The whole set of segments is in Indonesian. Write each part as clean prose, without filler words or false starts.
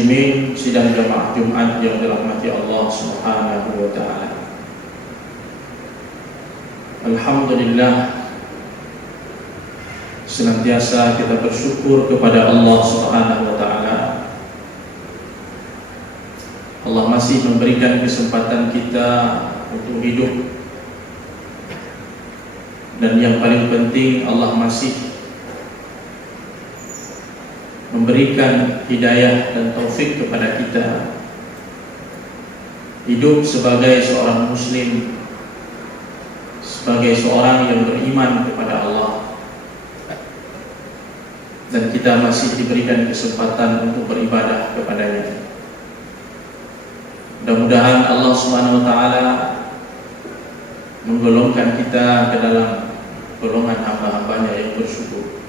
muslimin sidang jamaah Jumat yang dirahmati Allah Subhanahu wa taala. Alhamdulillah, senantiasa kita bersyukur kepada Allah Subhanahu wa taala. Allah masih memberikan kesempatan kita untuk hidup, dan yang paling penting Allah masih memberikan hidayah dan taufik kepada kita hidup sebagai seorang muslim, sebagai seorang yang beriman kepada Allah, dan kita masih diberikan kesempatan untuk beribadah kepadanya. Mudah-mudahan Allah Subhanahu wa taala menggolongkan kita ke dalam golongan hamba-hambanya yang bersyukur.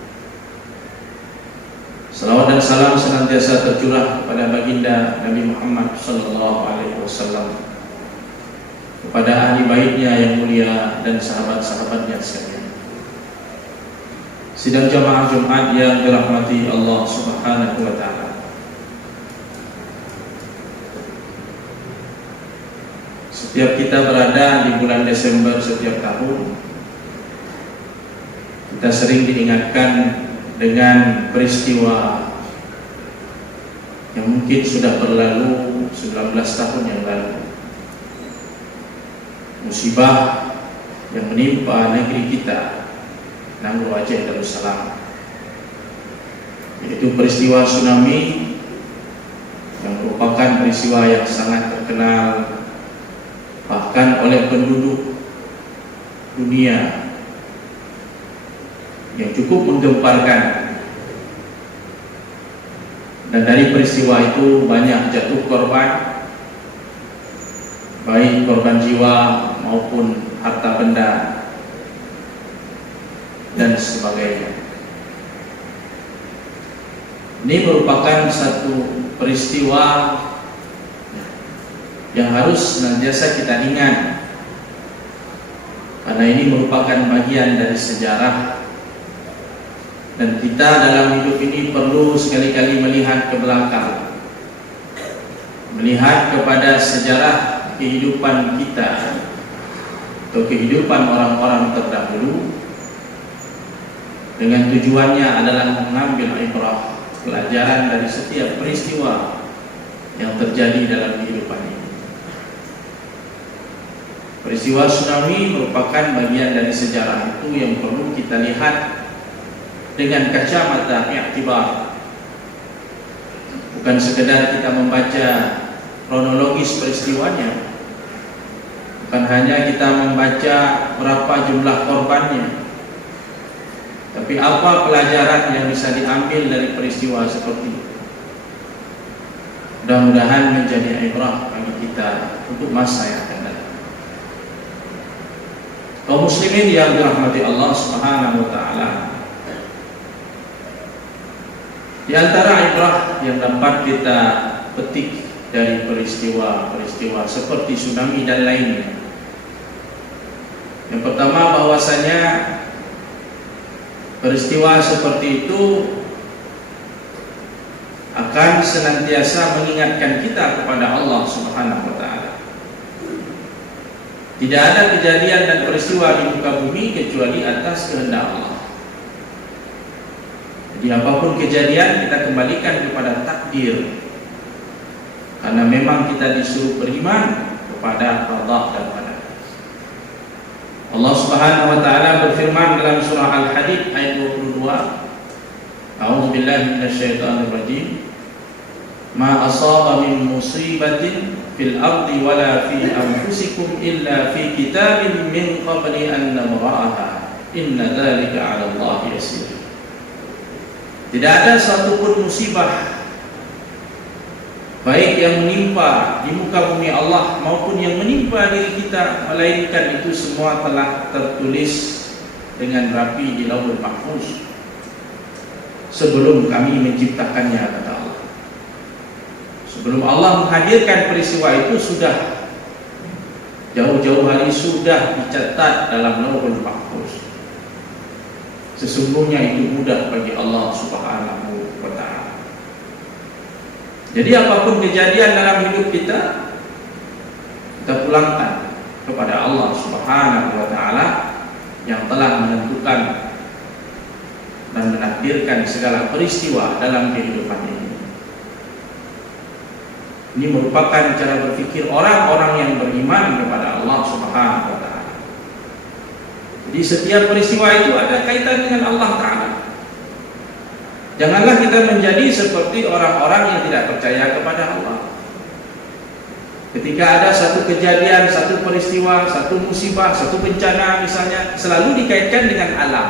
Salawat dan salam senantiasa tercurah kepada baginda Nabi Muhammad sallallahu alaihi wasallam, kepada ahli baitnya yang mulia dan sahabat-sahabatnya sekalian. Sidang jamaah Jumat yang dirahmati Allah Subhanahu wa taala. Setiap kita berada di bulan Desember setiap tahun, kita sering diingatkan dengan peristiwa yang mungkin sudah berlalu 19 tahun yang lalu. Musibah yang menimpa negeri kita, Nanggroe Aceh Darussalam, yaitu peristiwa tsunami yang merupakan peristiwa yang sangat terkenal bahkan oleh penduduk dunia, yang cukup menggemparkan. Dan dari peristiwa itu banyak jatuh korban, baik korban jiwa maupun harta benda dan sebagainya. Ini merupakan satu peristiwa yang harus senantiasa kita ingat, karena ini merupakan bagian dari sejarah. Dan kita dalam hidup ini perlu sekali-kali melihat ke belakang, melihat kepada sejarah kehidupan kita atau kehidupan orang-orang terdahulu, dengan tujuannya adalah mengambil ibrah, pelajaran dari setiap peristiwa yang terjadi dalam kehidupan ini. Peristiwa tsunami merupakan bagian dari sejarah itu yang perlu kita lihat dengan kacamata i'tibar. Bukan sekedar kita membaca kronologis peristiwanya, bukan hanya kita membaca berapa jumlah korbannya, tapi apa pelajaran yang bisa diambil dari peristiwa seperti itu. Mudah-mudahan menjadi ibrah bagi kita untuk masa yang akan datang. Kaum muslimin yang dirahmati Allah Subhanahu wa taala, di antara ibrah yang dapat kita petik dari peristiwa-peristiwa seperti tsunami dan lainnya, yang pertama bahwasanya peristiwa seperti itu akan senantiasa mengingatkan kita kepada Allah Subhanahu wa taala. Tidak ada kejadian dan peristiwa di muka bumi kecuali atas kehendak Allah. Jadi apapun kejadian kita kembalikan kepada takdir, karena memang kita disuruh beriman kepada Allah dan qadar. Allah Subhanahu wa taala berfirman dalam surah Al-Hadid ayat 22, A'udzubillahi minasyaitonir rajim. Ma asaba min musibatin fil ardi wala fi anfusikum illa fi kitabin min qabli an nabra'aha inna dzalika 'ala Allah yasir. Tidak ada satupun musibah baik yang menimpa di muka bumi Allah maupun yang menimpa diri kita, melainkan itu semua telah tertulis dengan rapi di Lauhul Mahfuz sebelum kami menciptakannya, kata Allah. Sebelum Allah menghadirkan peristiwa itu sudah jauh-jauh hari sudah dicatat dalam Lauhul Mahfuz. Sesungguhnya itu mudah bagi Allah Subhanahu wa taala. Jadi apapun kejadian dalam hidup kita, kita pulangkan kepada Allah Subhanahu wa Ta'ala yang telah menentukan dan menakdirkan segala peristiwa dalam kehidupan ini. Ini merupakan cara berpikir orang-orang yang beriman kepada Allah Subhanahu wa Ta'ala. Jadi setiap peristiwa itu ada kaitan dengan Allah Ta'ala. Janganlah kita menjadi seperti orang-orang yang tidak percaya kepada Allah. Ketika ada satu kejadian, satu peristiwa, satu musibah, satu bencana misalnya, selalu dikaitkan dengan alam.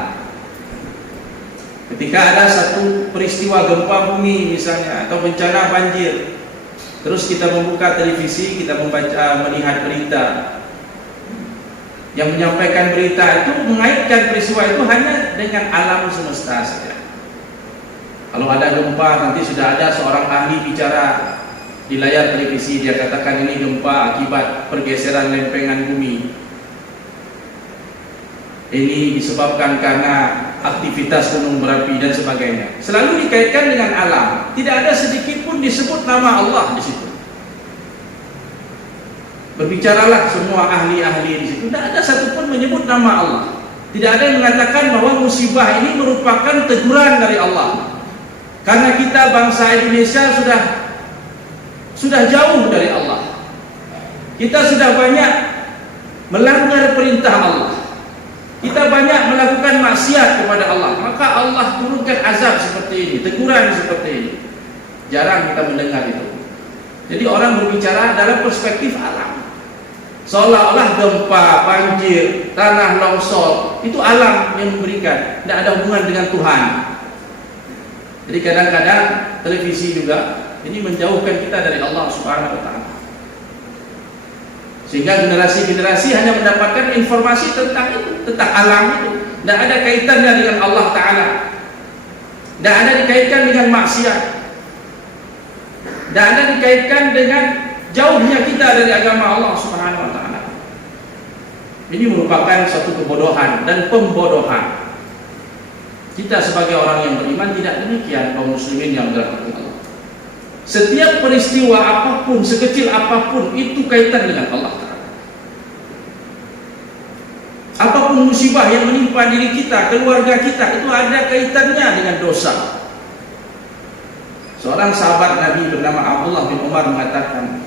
Ketika ada satu peristiwa gempa bumi misalnya, atau bencana banjir, terus kita membuka televisi, kita melihat berita. Yang menyampaikan berita itu mengaitkan peristiwa itu hanya dengan alam semesta saja. Kalau ada gempa, nanti sudah ada seorang ahli bicara di layar televisi, dia katakan ini gempa akibat pergeseran lempengan bumi. Ini disebabkan karena aktivitas gunung berapi dan sebagainya. Selalu dikaitkan dengan alam. Tidak ada sedikit pun disebut nama Allah di situ. Berbicaralah semua ahli-ahli di situ. Tidak ada satupun menyebut nama Allah. Tidak ada yang mengatakan bahwa musibah ini merupakan teguran dari Allah. Karena kita bangsa Indonesia sudah jauh dari Allah. Kita sudah banyak melanggar perintah Allah. Kita banyak melakukan maksiat kepada Allah. Maka Allah turunkan azab seperti ini, teguran seperti ini. Jarang kita mendengar itu. Jadi orang berbicara dalam perspektif alam. Seolah-olah gempa, banjir, tanah longsor, itu alam yang memberikan. Tidak ada hubungan dengan Tuhan. Jadi kadang-kadang televisi juga ini menjauhkan kita dari Allah Subhanahu wa Ta'ala. Sehingga generasi-generasi hanya mendapatkan informasi tentang itu, tentang alam itu. Tidak ada kaitannya dengan Allah Ta'ala. Tidak ada dikaitkan dengan maksiat. Tidak ada dikaitkan dengan jauhnya kita dari agama Allah Subhanahu wa Ta'ala. Ini merupakan suatu kebodohan dan pembodohan. Kita sebagai orang yang beriman tidak demikian, kaum muslimin yang dirahmati Allah. Setiap peristiwa apapun, sekecil apapun, itu kaitan dengan Allah Ta'ala. Apapun musibah yang menimpa diri kita, keluarga kita, itu ada kaitannya dengan dosa. Seorang sahabat Nabi bernama Abdullah bin Umar mengatakan,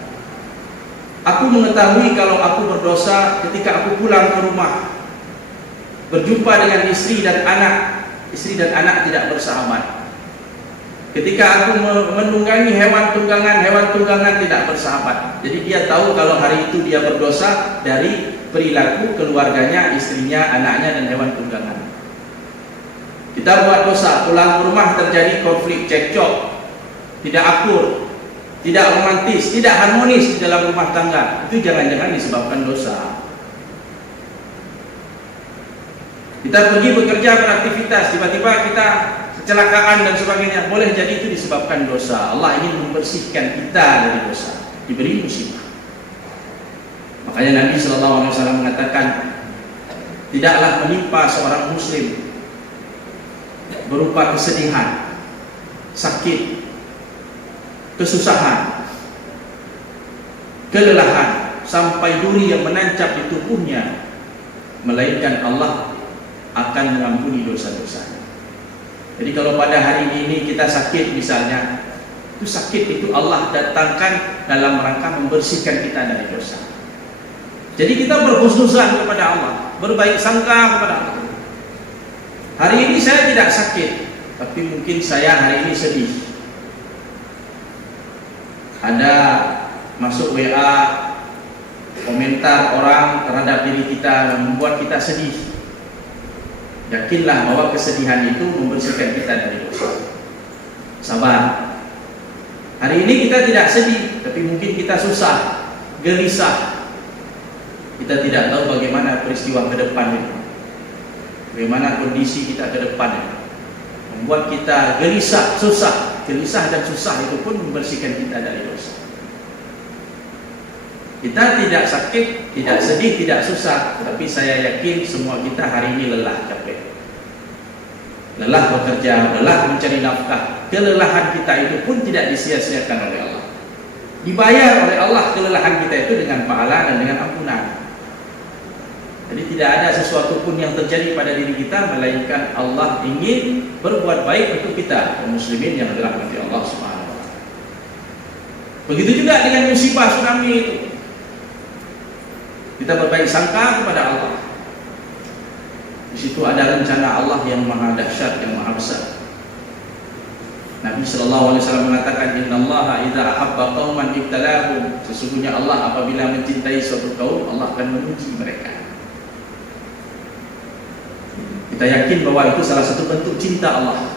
aku mengetahui kalau aku berdosa ketika aku pulang ke rumah, berjumpa dengan istri dan anak. Istri dan anak tidak bersahabat. Ketika aku menunggangi hewan tunggangan tidak bersahabat. Jadi dia tahu kalau hari itu dia berdosa dari perilaku keluarganya, istrinya, anaknya, dan hewan tunggangan. Kita buat dosa, pulang ke rumah terjadi konflik, cekcok, tidak akur, tidak romantis, tidak harmonis di dalam rumah tangga. Itu jangan-jangan disebabkan dosa. Kita pergi bekerja, beraktivitas, tiba-tiba kita kecelakaan dan sebagainya, boleh jadi itu disebabkan dosa. Allah ingin membersihkan kita dari dosa, diberi musibah. Makanya Nabi SAW mengatakan, tidaklah menimpa seorang muslim berupa kesedihan, sakit, kesusahan, kelelahan, sampai duri yang menancap di tubuhnya, melainkan Allah akan mengampuni dosa-dosa. Jadi kalau pada hari ini kita sakit misalnya, itu sakit itu Allah datangkan dalam rangka membersihkan kita dari dosa. Jadi kita berhusnuzan kepada Allah, berbaik sangka kepada Allah. Hari ini saya tidak sakit, tapi mungkin saya hari ini sedih. Ada masuk WA, komentar orang terhadap diri kita yang membuat kita sedih. Yakinlah bahwa kesedihan itu membersihkan kita dari dosa. Sabar. Hari ini kita tidak sedih, tapi mungkin kita susah, gelisah. Kita tidak tahu bagaimana peristiwa ke depan itu, bagaimana kondisi kita ke depan itu, membuat kita gelisah, susah. Gelisah dan susah itu pun membersihkan kita dari dosa. Kita tidak sakit, tidak sedih, tidak susah, tapi saya yakin semua kita hari ini lelah, capek. Lelah bekerja, lelah mencari nafkah. Kelelahan kita itu pun tidak disia-siakan oleh Allah. dibayar oleh Allah kelelahan kita itu dengan pahala dan dengan ampunan. Jadi tidak ada sesuatu pun yang terjadi pada diri kita melainkan Allah ingin berbuat baik untuk kita, kaum muslimin yang dirahmati Allah Subhanahu wa taala. Begitu juga dengan musibah tsunami itu. Kita berbaik sangka kepada Allah. Di situ ada rencana Allah yang maha dahsyat, yang maha besar. Nabi SAW mengatakan, Innallaha idza ahabba qauman ibtalahum. Sesungguhnya Allah apabila mencintai suatu kaum, Allah akan menguji mereka. Kita yakin bahwa itu salah satu bentuk cinta Allah.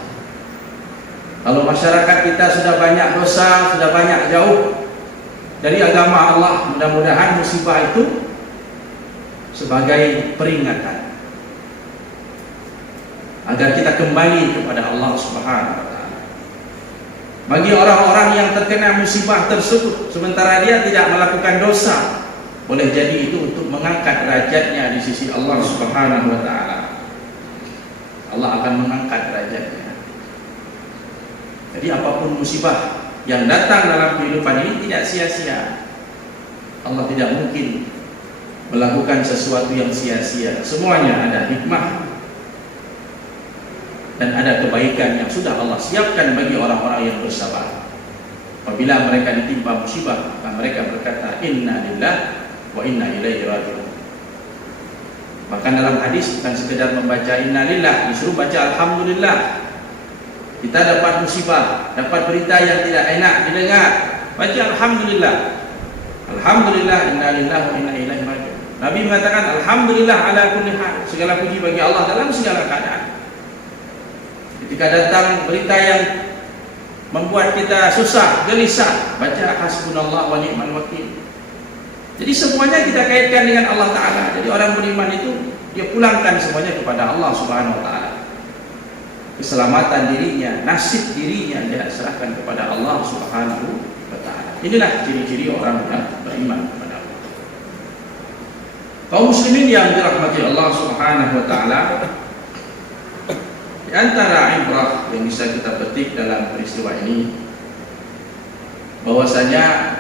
Kalau masyarakat kita sudah banyak dosa, sudah banyak jauh dari agama Allah, mudah-mudahan musibah itu sebagai peringatan agar kita kembali kepada Allah Subhanahu wa taala. Bagi orang-orang yang terkena musibah tersebut sementara dia tidak melakukan dosa, boleh jadi itu untuk mengangkat derajatnya di sisi Allah Subhanahu wa taala. Allah akan mengangkat derajatnya. Jadi apapun musibah yang datang dalam kehidupan ini tidak sia-sia. Allah tidak mungkin melakukan sesuatu yang sia-sia. Semuanya ada hikmah dan ada kebaikan yang sudah Allah siapkan bagi orang-orang yang bersabar. Apabila mereka ditimpa musibah, maka mereka berkata, Inna lillahi wa inna ilaihi raji'un. Bahkan dalam hadis bukan sekedar membaca Inna lillahi, disuruh baca Alhamdulillah. Kita dapat musibah, dapat berita yang tidak enak didengar, baca Alhamdulillah. Alhamdulillah, Inna lillahi wa inna ilaihi raji'un. Nabi mengatakan Alhamdulillah ala kulli hal. Segala puji bagi Allah dalam segala keadaan. Ketika datang berita yang membuat kita susah, gelisah, baca hasbunallah wa ni'mal wakil. Jadi semuanya kita kaitkan dengan Allah Ta'ala. Jadi orang beriman itu dia pulangkan semuanya kepada Allah Subhanahu wa taala. Keselamatan dirinya, nasib dirinya dia serahkan kepada Allah Subhanahu wa taala. Inilah ciri-ciri orang yang beriman kepada Allah. Kaum muslimin yang dirahmati Allah Subhanahu wa taala, di antara ibrah yang bisa kita petik dalam peristiwa ini, bahwasanya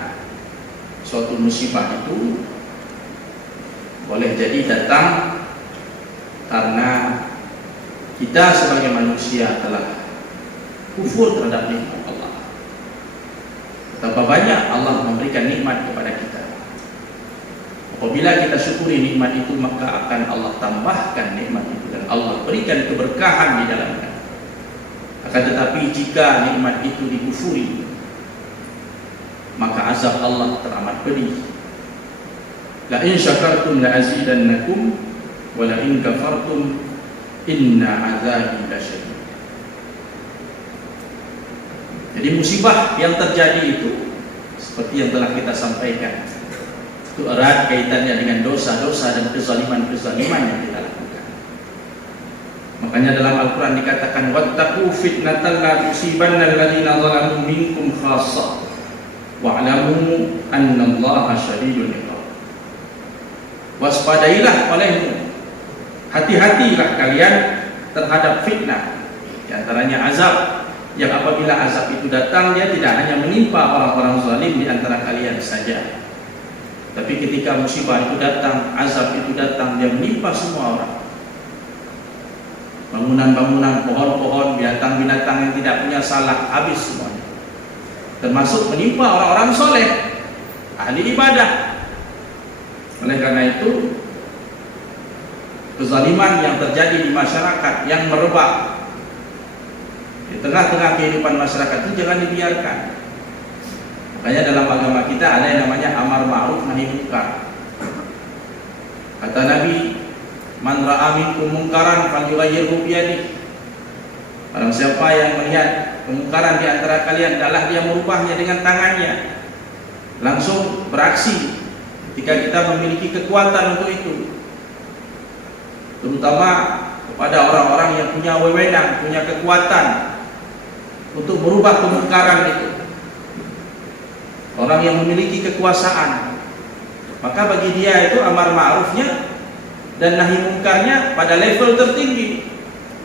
suatu musibah itu boleh jadi datang karena kita sebagai manusia telah kufur terhadap nikmat Allah. Betapa banyak Allah memberikan nikmat kepada kita. Apabila kita syukuri nikmat itu, maka akan Allah tambahkan nikmat itu dan Allah berikan keberkahan di dalamnya. Akan tetapi jika nikmat itu dikufuri, maka azab Allah teramat pedih. La in syakartum la azidannakum wa la in kafartum inna azabi lasyadid. Jadi musibah yang terjadi itu seperti yang telah kita sampaikan, itu erat kaitannya dengan dosa-dosa dan kezaliman-kezaliman yang kita lakukan. Makanya dalam Al-Quran dikatakan wattaqu fitnatan la tusibanna alladziina zalamu minkum khassah wa'lamu annallaha syadidul iqab. Waspadailah olehmu, hati-hatilah kalian terhadap fitnah, di antaranya azab, yang apabila azab itu datang dia tidak hanya menimpa orang-orang zalim di antara kalian saja, tapi ketika musibah itu datang, azab itu datang, dia menimpa semua orang. Bangunan-bangunan, pohon-pohon, binatang-binatang yang tidak punya salah, habis semuanya. Termasuk menimpa orang-orang soleh, ahli ibadah. Oleh karena itu, kezaliman yang terjadi di masyarakat yang merebak di tengah-tengah kehidupan masyarakat itu jangan dibiarkan. Makanya dalam agama kita ada yang namanya amar ma'ruf nahi munkar. Kata Nabi, man ra'a minkum munkaran falyughayyirhu biyadihi. Barang siapa yang melihat kemungkaran di antara kalian, adalah dia merubahnya dengan tangannya. Langsung beraksi ketika kita memiliki kekuatan untuk itu. Terutama kepada orang-orang yang punya wewenang, punya kekuatan untuk merubah kemungkaran itu. Orang yang memiliki kekuasaan, maka bagi dia itu amar ma'rufnya dan nahi mungkarnya pada level tertinggi.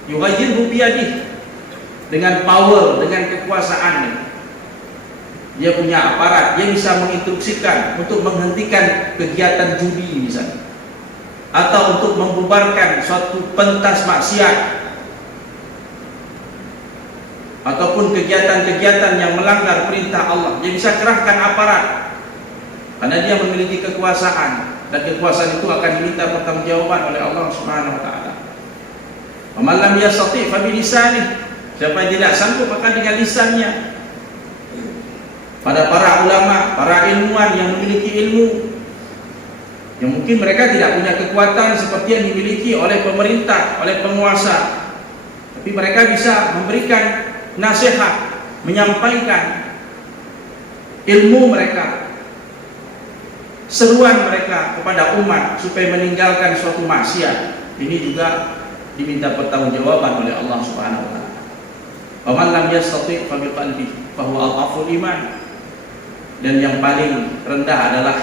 Yughayyirhu biyadihi, dengan power, dengan kekuasaannya. dia punya aparat, dia bisa menginstruksikan untuk menghentikan kegiatan judi misalnya, atau untuk membubarkan suatu pentas maksiat, ataupun kegiatan-kegiatan yang melanggar perintah Allah. Dia bisa kerahkan aparat karena dia memiliki kekuasaan, dan kekuasaan itu akan diminta pertanggungjawaban oleh Allah Subhanahu wa taala. Faman lam yastati' fa bilisanih. Siapa yang tidak sanggup maka dengan lisannya. Pada para ulama, para ilmuwan yang memiliki ilmu, yang mungkin mereka tidak punya kekuatan seperti yang dimiliki oleh pemerintah, oleh penguasa, tapi mereka bisa memberikan nasihat, menyampaikan ilmu mereka, seruan mereka kepada umat supaya meninggalkan suatu maksiat. Ini juga diminta pertanggungjawaban oleh Allah Subhanahu wa taala. Wa man lam yastati' fa biqalbihi fa huwa adhaful iman. Dan yang paling rendah adalah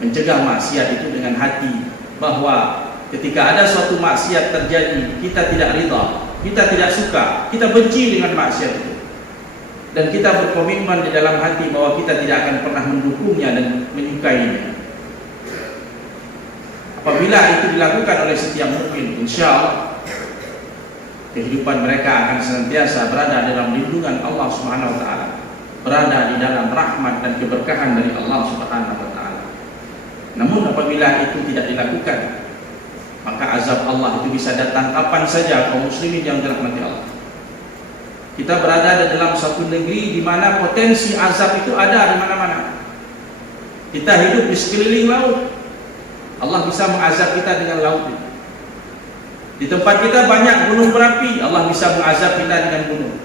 mencegah maksiat itu dengan hati, bahwa ketika ada suatu maksiat terjadi, kita tidak ridha, kita tidak suka, kita benci dengan maksiat itu, dan kita berkomitmen di dalam hati bahwa kita tidak akan pernah mendukungnya dan menyukainya. Apabila itu dilakukan oleh setiap mukmin, insya Allah kehidupan mereka akan senantiasa berada dalam lindungan Allah Subhanahu wa taala, berada di dalam rahmat dan keberkahan dari Allah Subhanahu wa taala. Namun apabila itu tidak dilakukan, maka azab Allah itu bisa datang kapan saja kaum muslimin yang dirahmati Allah. Kita berada di dalam satu negeri di mana potensi azab itu ada di mana-mana. Kita hidup di sekeliling laut, Allah bisa mengazab kita dengan laut itu. Di tempat kita banyak gunung berapi, Allah bisa mengazab kita dengan gunung.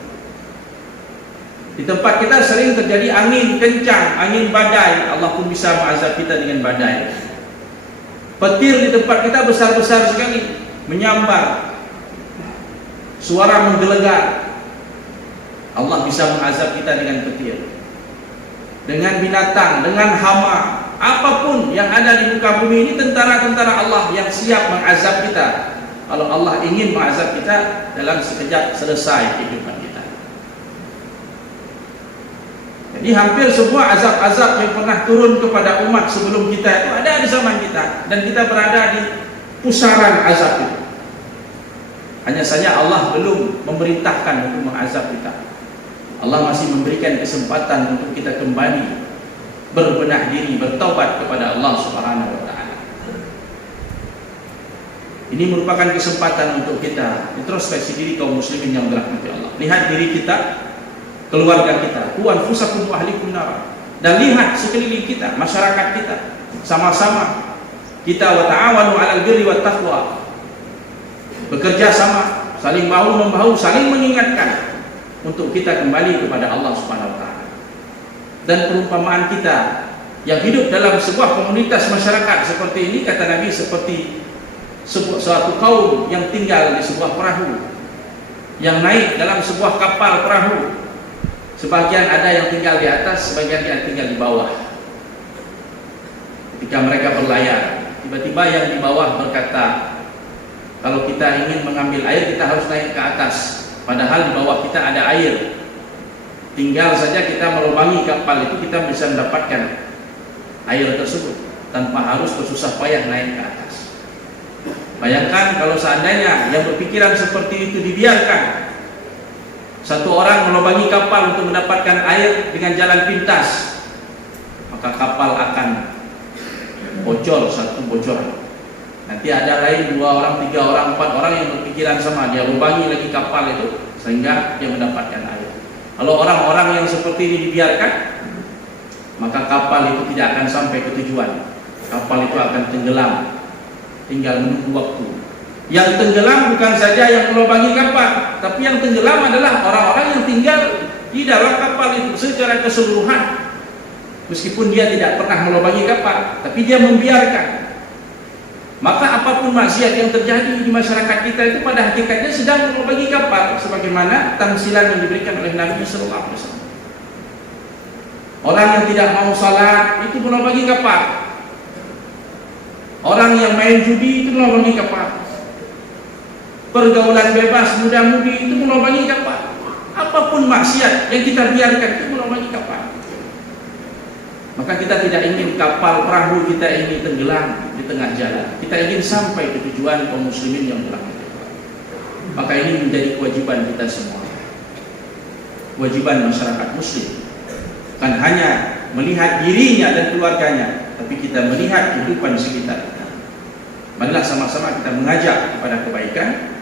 Di tempat kita sering terjadi angin kencang, angin badai, Allah pun bisa mengazab kita dengan badai. Petir di tempat kita besar-besar sekali, menyambar, suara menggelegar, Allah bisa mengazab kita dengan petir. Dengan binatang, dengan hama, apapun yang ada di muka bumi ini, tentara-tentara Allah yang siap mengazab kita. Kalau Allah ingin mengazab kita, dalam sekejap selesai kehidupan kita. Jadi hampir semua azab-azab yang pernah turun kepada umat sebelum kita itu ada di zaman kita, dan kita berada di pusaran azab itu. Hanya saja Allah belum memerintahkan untuk mengazab kita. Allah masih memberikan kesempatan untuk kita kembali berbenah diri, bertaubat kepada Allah Subhanahu wa taala. Ini merupakan kesempatan untuk kita introspeksi diri kaum muslimin yang dirahmati Allah. Lihat diri kita, keluarga kita, qu anfusakum wa ahlikum nar. Dan lihat sekeliling kita, masyarakat kita, sama-sama kita wa ta'awanu 'alal birri wat taqwa. Bekerja sama, saling bahu membahu, saling mengingatkan untuk kita kembali kepada Allah Subhanahu wa taala. Dan perumpamaan kita yang hidup dalam sebuah komunitas masyarakat seperti ini, kata Nabi, seperti suatu kaum yang tinggal di sebuah perahu, yang naik dalam sebuah kapal perahu. Sebagian ada yang tinggal di atas, sebagian yang tinggal di bawah. Ketika mereka berlayar, tiba-tiba yang di bawah berkata, kalau kita ingin mengambil air, kita harus naik ke atas, padahal di bawah kita ada air. Tinggal saja kita melubangi kapal itu, kita bisa mendapatkan air tersebut tanpa harus bersusah payah naik ke atas. Bayangkan kalau seandainya yang berpikiran seperti itu dibiarkan, satu orang melubangi kapal untuk mendapatkan air dengan jalan pintas, maka kapal akan bocor satu bocoran. Nanti ada lain 2 orang, 3 orang, 4 orang yang berpikiran sama, dia lubangi lagi kapal itu sehingga dia mendapatkan air. Kalau orang-orang yang seperti ini dibiarkan, maka kapal itu tidak akan sampai ke tujuan. Kapal itu akan tenggelam, tinggal menunggu waktu. Yang tenggelam bukan saja yang melubangi kapal, tapi yang tenggelam adalah orang-orang yang tinggal di dalam kapal itu secara keseluruhan. Meskipun dia tidak pernah melubangi kapal, tapi dia membiarkan. Maka apapun maksiat yang terjadi di masyarakat kita itu pada hakikatnya sedang melubangi kapal, sebagaimana tamsilan yang diberikan oleh Nabi sallallahu alaihi wasallam. Orang yang tidak mau salat itu melubangi kapal. Orang yang main judi itu melubangi kapal. Pergaulan bebas muda-mudi itu melubangi kapal. Apapun maksiat yang kita biarkan itu melubangi kapal. Maka kita tidak ingin kapal perahu kita ini tenggelam di tengah jalan. Kita ingin sampai ke tujuan kaum muslimin yang telah kita. Maka ini menjadi kewajiban kita semua. Kewajiban masyarakat muslim. Bukan hanya melihat dirinya dan keluarganya, tapi kita melihat kehidupan sekitar kita. Marilah sama-sama kita mengajak kepada kebaikan,